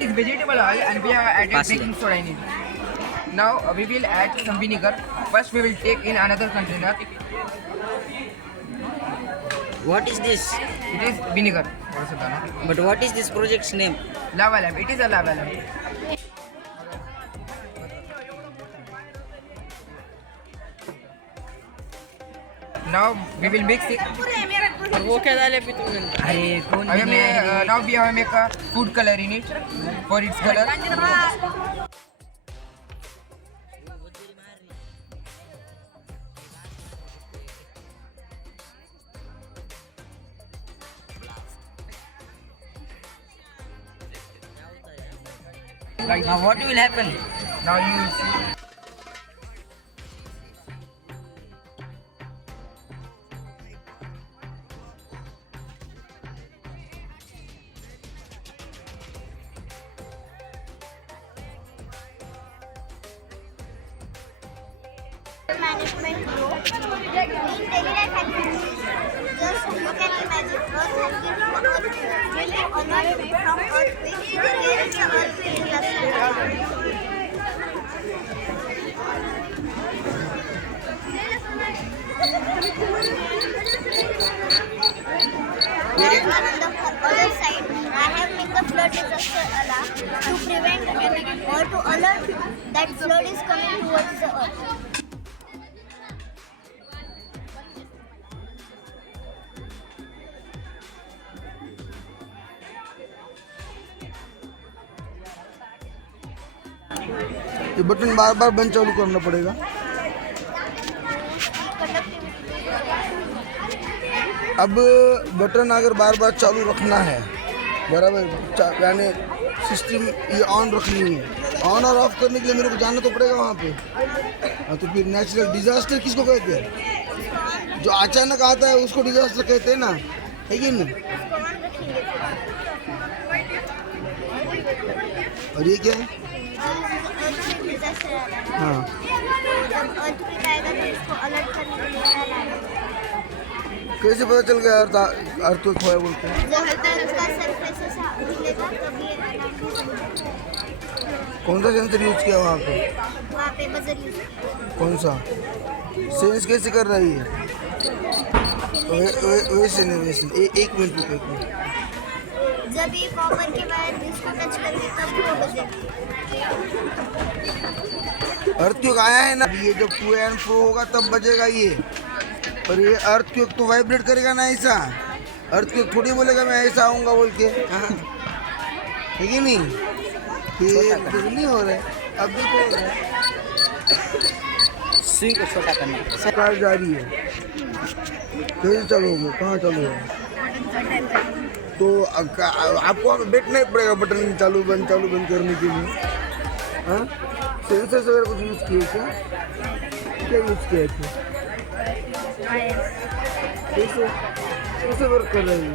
It is vegetable oil and we have added baking soda in it. Now we will add some vinegar. First we will take in another container. What is this? It is vinegar. But what is this project's name? Lava lamp. It is a lava lamp. Now we will mix it. वो क्या डाले अभी तुमने? अरे कौन? Now we have make a food color in it for its color. Now what will happen? Now you will see. Management grow. In daily life activities, just look at imagine Earth has given to Earth really or not from earthquakes. Here is the earthquake Whereas on the other side, I have made the flood disaster alarm to prevent or to alert that flood is coming towards the earth. ये button बार बार बंद चालू करना पड़ेगा। अब button अगर बार बार चालू रखना है बराबर, यानी सिस्टम ये ऑन रखनी है, ऑन और ऑफ करने के लिए मेरे को जाना तो पड़ेगा वहाँ पे। हाँ, तो फिर नेचुरल डिजास्टर किसको कहते हैं? जो अचानक आता है उसको डिजास्टर कहते हैं ना, है कि नहीं? और ये क्या है? हाँ, कैसे पता चल गया अर्थक्वेक हुआ बोलते हैं? कौन सा सेंसर यूज किया वहाँ पे? कौन सा सेंस कैसे कर रही है? वैसे नहीं, वैसे एक मिनट रुको, एक मिनट। जब ये कॉपर के वायर इसको टच करेंगे तब वो बजेगा। अर्थक्वेक आया है ना, ये जब टू एंड फ्रो होगा तब बजेगा ये। पर ये अर्थक्वेक तो वाइब्रेट करेगा ना ऐसा। अर्थक्वेक थोड़ी बोलेगा मैं ऐसा आऊँगा बोल के, है कि नहीं? ये नहीं हो रहा है। अब देखो स्विंग को छोटा करना। कार जा रही है, कैसे चलोगे, कहाँ चलोगे? तो आपको बैठना ही पड़ेगा बटन चालू बंद करने के लिए। हाँ, सेंसर वगैरह कुछ यूज़ किए क्या? क्या यूज़ किया थे? कैसे वर्क कर रही है?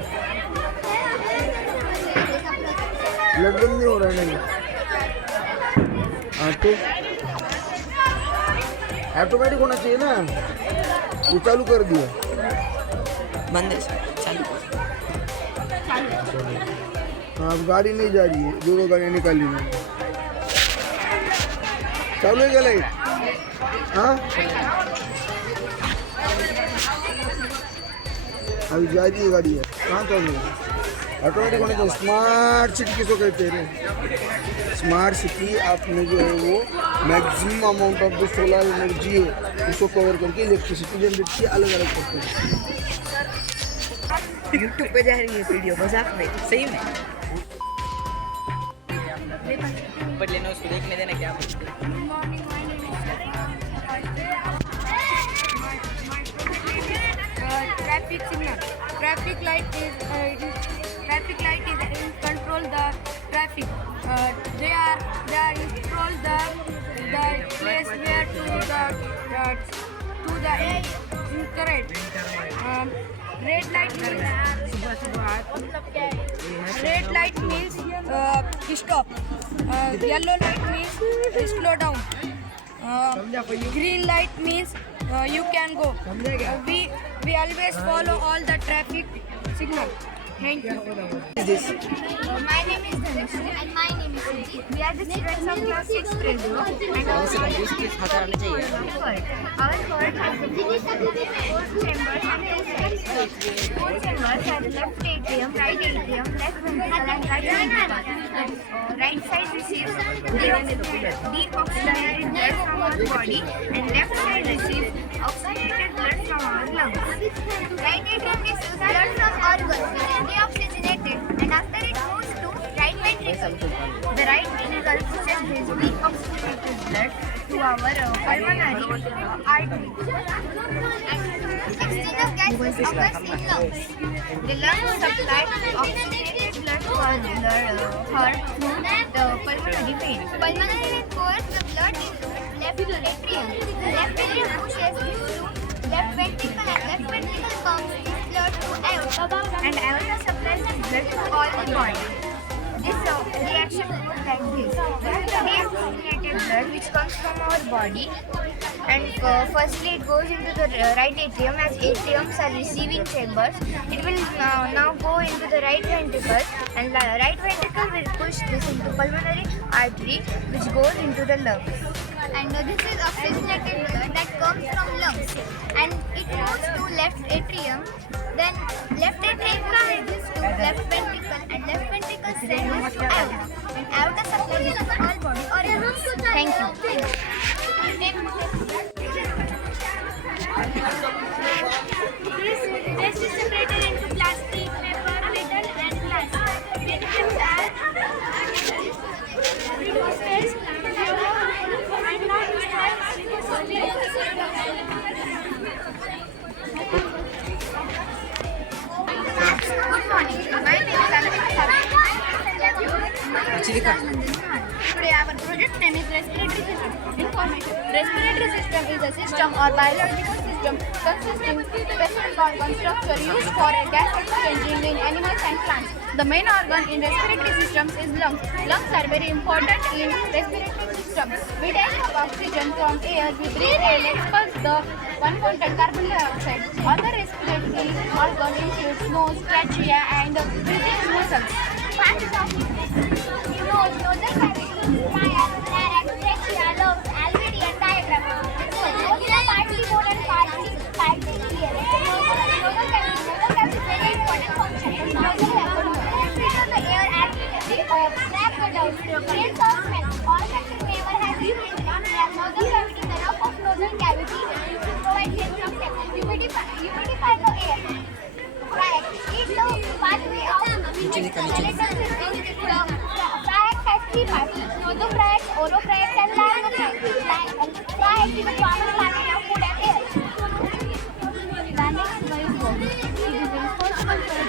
लगन नहीं हो रहा है नहीं। हाँ, तो ऑटोमेटिक होना चाहिए ना। ये चालू कर दिया, बंद है चालू। हाँ, अब गाड़ी नहीं जा रही है, दो गाड़ियाँ निकाली हैं। चालू है क्या लाइट? हाँ, अभी जा रही है गाड़ी है। कहाँ चालू है? ऑटोमेटिक होने चाहिए। स्मार्ट सिटी किसको कहते हैं? स्मार्ट सिटी आपने जो है वो मैक्सिमम अमाउंट ऑफ जो सोलर एनर्जी है उसको कवर करके इलेक्ट्रिसिटी जनरेट की अलग अलग करते हैं। यूट्यूब पे जा रही है वीडियो, मजाक में, सही में। पर लेना उसको देखने देना क्या traffic signal. Traffic light is control the traffic. They are control the place where to the correct. Red light means stop. Yellow light means slow down. Green light means you can go. We always follow all the traffic signal. Thank you. Is this? My name is Dhanushree and my name is Suji. We are the students of class 6 Presro and कौन से confuse किस हाथ आने चाहिए? our court has the four chambers and two sides. Four chambers have left atrium, right atrium, left ventricle and right ventricle. Right side receives deoxygenated blood from our body and left side receives oxygenated blood from our lungs. Right atrium receives blood from organs which is deoxygenated and after it moves to right ventricle. The right ventricle pushes this deoxygenated blood to our pulmonary artery. Exchange of gases occurs in lungs. The lungs supply oxygenated blood to our heart through the pulmonary vein. Pulmonary vein pours the blood into left atrium. The left atrium pushes this to left ventricle and left ventricle pumps this blood to aorta and aorta supplies the blood to all the body. This reaction goes like this. The deoxygenated blood which comes from our body and firstly it goes into the right atrium as atriums are receiving chambers. It will now go into the right ventricle and the right ventricle will push this into pulmonary artery which goes into the lungs. And this is oxygenated blood that comes from lungs and it moves to left atrium. Then left atrium carries this to left ventricle and left ventricle sends this to aorta. And aorta supplies it to all body organs. Thank you. This is separated into plastic, paper, metal and glass. Victims are space, and now Good morning. My name is Anamika. अच्छी दिखा. Today our project name is respiratory system. Information. Respiratory system is a system or biological system consisting of specific organ structure used for a gas exchanging in animals and plants. The main organ in respiratory systems is lungs. Lungs are very important in respiratory system. We take up oxygen from air, we breathe and expel the unwanted carbon dioxide. Other respiratory organ includes nose, trachea and breathing muscles. Parts of nose, nasal cavity, larynx, trachea, lungs, alveoli and diaphragm. Those are partly bone and partly clear. Nasal cavity very important function. Nasal filter the air and trap the dust. Sense of smell. Olfactory member has nasal cavity, the roof of nasal cavity provides sense of smell. Humidify the air. Trach. It's the pathway of skeletal system. Trach has three parts: nasopharynx, oropharynx, and larynx. Trach is a common pathway of food and air. Larynx is responsible for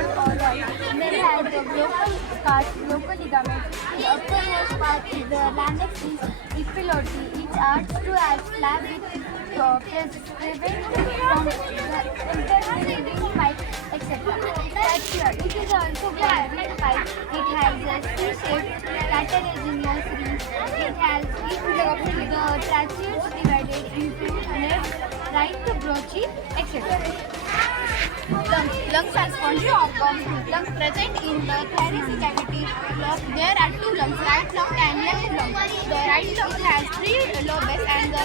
the oral. Then has the vocal parts, vocal ligaments. The uppermost part is the larynx is epiglottis. It arcs to as flap with prevent from the interbreathing pipe, etc. Trachea. It is also carbon pipe. It has a C-shaped cartilaginous ring. It has the trachea is divided into left, right, bronchi, etc. Lungs are spongy organs. Lungs present in the thoracic cavity. There are two lungs, right lung and left lung. The right lung has three lobes and the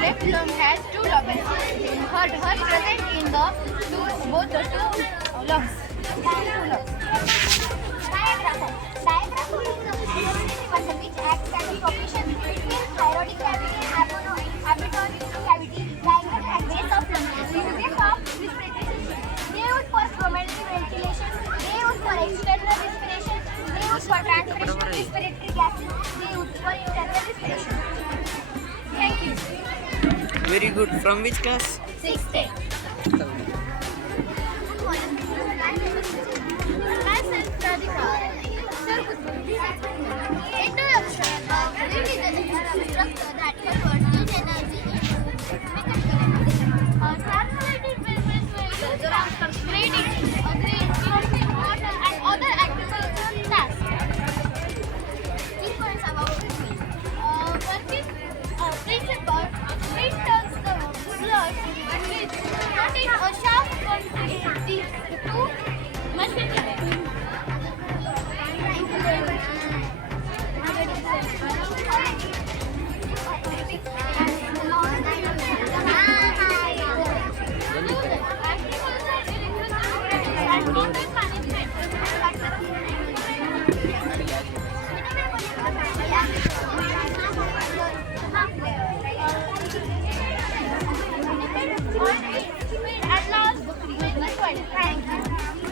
left lung has two lobes. Heart present in both the two lungs. Diaphragm is a muscle which acts as a propulsion between thyroid cavity and abdominal cavity. Diaphragm at base of lung. Uses of respiratory system. They use for pulmonary ventilation. They use for external respiration. They use for transpiration of respiratory gases. They use for internal respiration. Thank you. Very good. From which class? 6th day. Myself, Radhika. Sir, good morning. Introduction. Breathing is a structure that converts heat energy into mechanical energy. Translated movement is breathing, pumping water and other activities tasks. Key points about breathing. Working principle, it turns the blood and it not in a sharp quantity to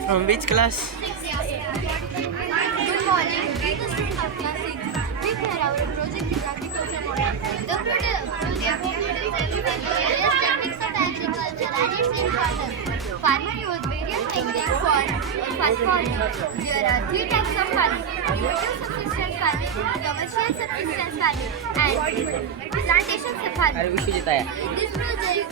From which class? Good morning, we the students of class 6. We hear our project is agriculture model. The various techniques of agriculture and its importance. Farmer use various techniques for fast farming. There are 3 types of farming: primitive subsistence farming, commercial subsistence farming, and plantation farming. अरे विषय देता है. This project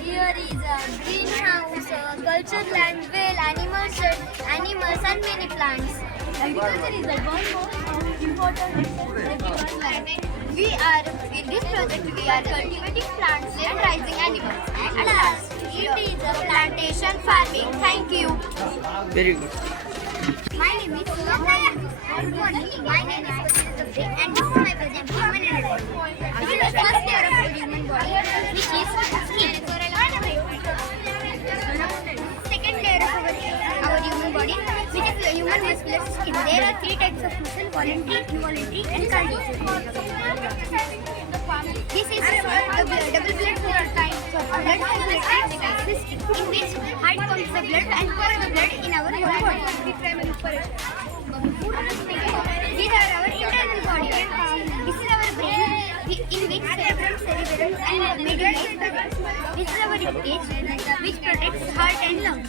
here is a greenhouse, cultured land, well, animals and many plants. Agriculture is the one most important everyone's life. We are in this project we are cultivating plants and raising animals. At last, it is a plantation farming. Thank you. Very good. My name is Sulabhaya. Good morning. My name is Subhri and this is my present human anatomy. This is the first layer of the human body, which is skin. Second layer of our human body, which is the human muscular skin. There are 3 types of muscle: voluntary, involuntary, and cardiac. This is the double blood types of blood system, in which heart pumps the blood and pours the blood in our whole body. These are our internal body. This is our brain, in which cerebrum, cerebellum, and medulla is present. This is our ribcage, which protects heart and lungs.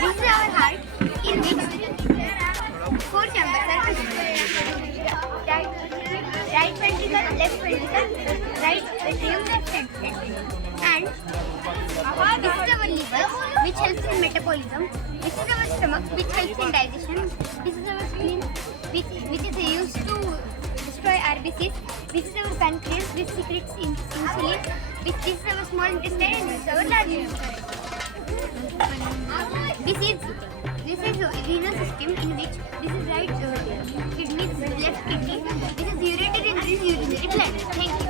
This is our heart, in which 4 chambers are present: right ventricle, left ventricle, right atrium, left ventricle. And this is our liver, which helps in metabolism. This is our stomach, which helps in digestion. This is our spleen, which is used to destroy RBCs. This is our pancreas, which secretes insulin. This is our small intestine, and this is our large intestine. This is renal system, in which this is right kidney, this is left kidney. This is ureter, and this is urinary bladder. Thank you.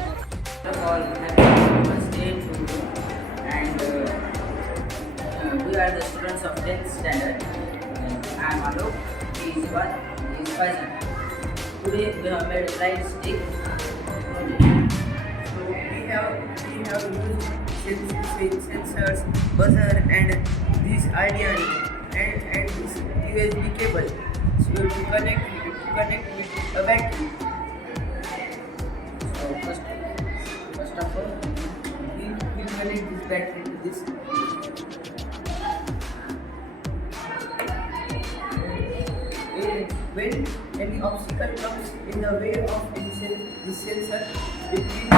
First of all, happy birthday to you. And we are the students of 10th standard. And I am Alok. He is one. He is Faizan. Today we have made a light stick. So we have used sensors, buzzer, and this idea and this USB cable. So to connect with a battery. So first of all, we connect this battery to this. When any obstacle comes in the way of this sensor, it will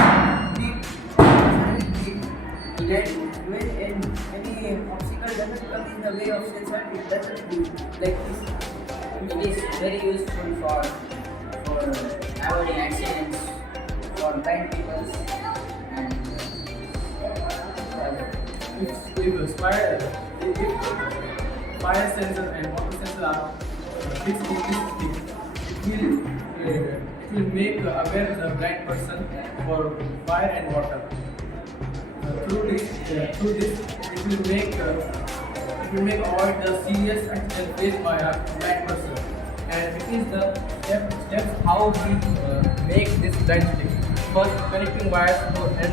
beep. And when any obstacle doesn't come in the way of sensor, it doesn't beep like this. It is very useful for avoiding accidents, for blind people, and if fire sensor and water sensor are fixed in this thing, it will make aware the blind person for fire and water. Through this, it will make avoid the serious accident faced by a blind person. And it is the steps how we make this blind stick. First, connecting wires to an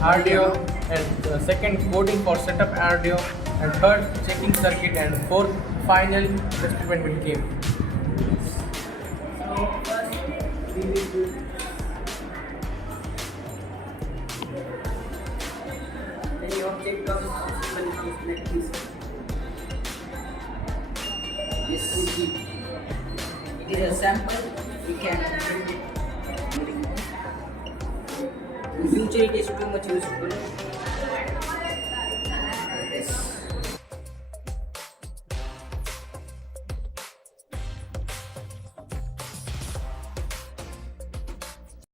RDO, and second, coding for setup RDO, and third, checking circuit, and fourth, final experiment will came. so first we will do any object comes like this. This would be, it is a sample, we can build it. In future it is too much useful.